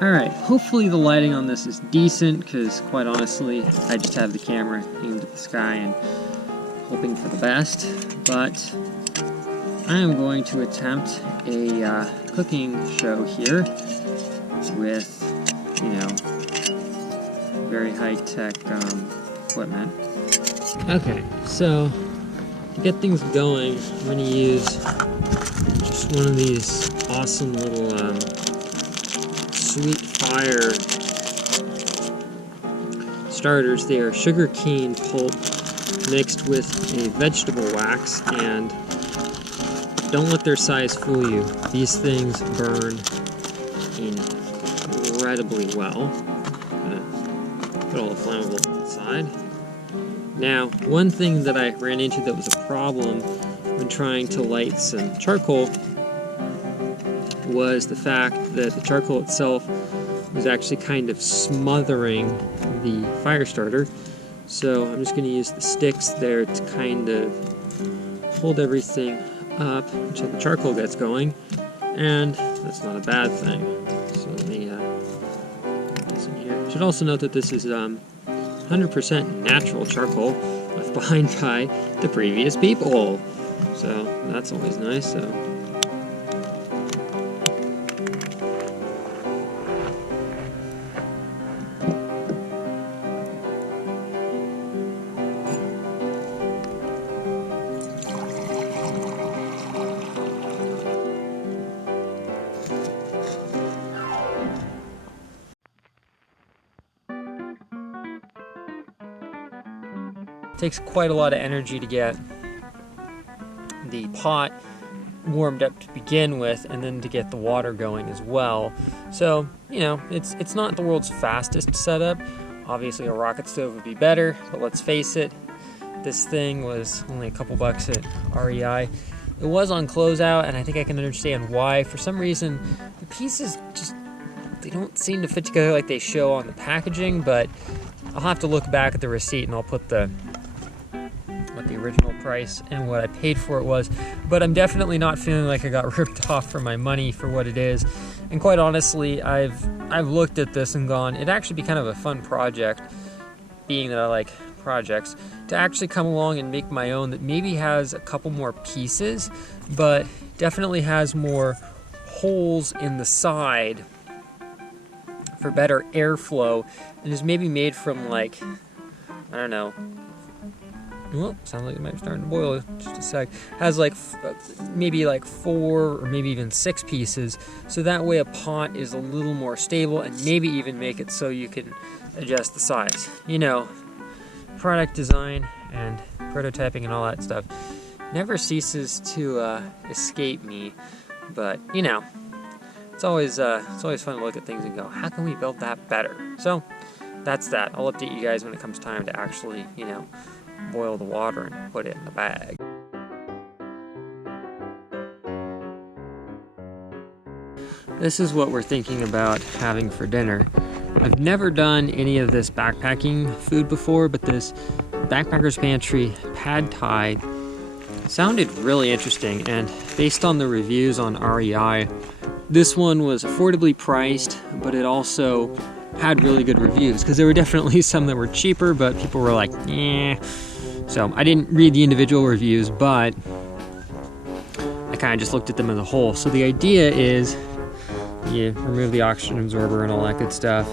Alright, hopefully the lighting on this is decent, because quite honestly, I just have the camera aimed at the sky and hoping for the best, but I am going to attempt a cooking show here with, you know, very high-tech equipment. Okay, so to get things going, I'm going to use just one of these awesome little sweet fire starters. They are sugar cane pulp mixed with a vegetable wax, and don't let their size fool you. These things burn incredibly well. I'm gonna put all the flammables inside. Now, one thing that I ran into that was a problem when trying to light some charcoal was the fact that the charcoal itself was actually kind of smothering the fire starter. So I'm just going to use the sticks there to kind of hold everything up until the charcoal gets going, and that's not a bad thing. So let me put this in here. Should also note that this is 100% natural charcoal left behind by the previous people. So that's always nice. So it takes quite a lot of energy to get the pot warmed up to begin with, and then to get the water going as well. So, you know, it's not the world's fastest setup. Obviously a rocket stove would be better, but let's face it, this thing was only a couple bucks at REI. It was on closeout, and I think I can understand why. For some reason, the pieces just, they don't seem to fit together like they show on the packaging, but I'll have to look back at the receipt and I'll put what the original price and what I paid for it was. But I'm definitely not feeling like I got ripped off for my money for what it is. And quite honestly, I've looked at this and gone, it'd actually be kind of a fun project, being that I like projects, to actually come along and make my own that maybe has a couple more pieces, but definitely has more holes in the side for better airflow, and is maybe made from, like, I don't know, well, sounds like it might be starting to boil. Just a sec. Has like maybe like 4 or maybe even 6 pieces, so that way a pot is a little more stable, and maybe even make it so you can adjust the size. You know, product design and prototyping and all that stuff never ceases to escape me. But you know, it's always fun to look at things and go, how can we build that better? So that's that. I'll update you guys when it comes time to actually, you know, boil the water and put it in the bag. This is what we're thinking about having for dinner. I've never done any of this backpacking food before, but this Backpacker's Pantry pad thai sounded really interesting, and based on the reviews on REI, this one was affordably priced, but it also had really good reviews, because there were definitely some that were cheaper, but people were like, eh. So I didn't read the individual reviews, but I kind of just looked at them as a whole. So the idea is you remove the oxygen absorber and all that good stuff.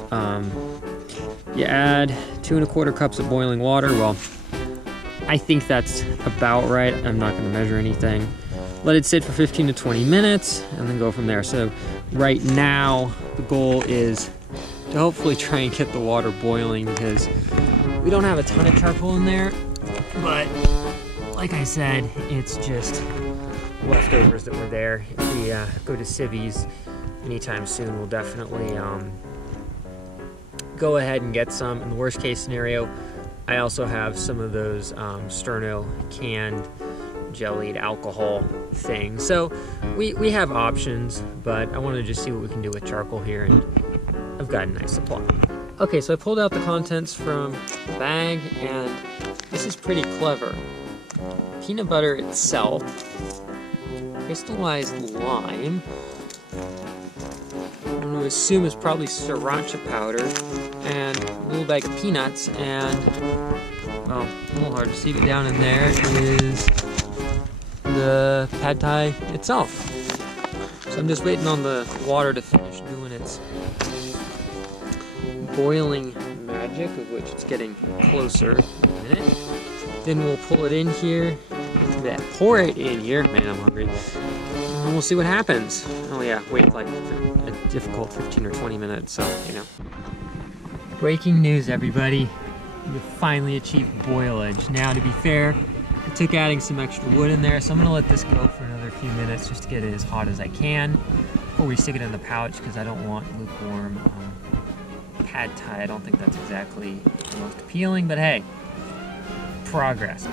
You add 2 1/4 cups of boiling water. Well, I think that's about right. I'm not going to measure anything. Let it sit for 15 to 20 minutes and then go from there. So right now the goal is to hopefully try and get the water boiling, because we don't have a ton of charcoal in there. But like I said, it's just leftovers that were there. If we go to Civvies anytime soon, we'll definitely go ahead and get some. In the worst case scenario, I also have some of those Sterno canned jellied alcohol things. So we have options, but I want to just see what we can do with charcoal here, and I've got a nice supply. Okay, so I pulled out the contents from the bag, and this is pretty clever. Peanut butter itself, crystallized lime. I don't know would assume is probably sriracha powder, and a little bag of peanuts, and, well, a little hard to see, but down in there is the pad thai itself. So I'm just waiting on the water to finish doing its boiling magic, of which it's getting closer in a minute. Then we'll pull it in here, pour it in here, man I'm hungry, and we'll see what happens. Oh yeah, wait like a difficult 15 or 20 minutes, so you know. Breaking news, everybody. We finally achieved boilage. Now, to be fair, I took adding some extra wood in there, so I'm gonna let this go for another few minutes just to get it as hot as I can before we stick it in the pouch, because I don't want lukewarm pad thai. I don't think that's exactly the most appealing, but hey, progress.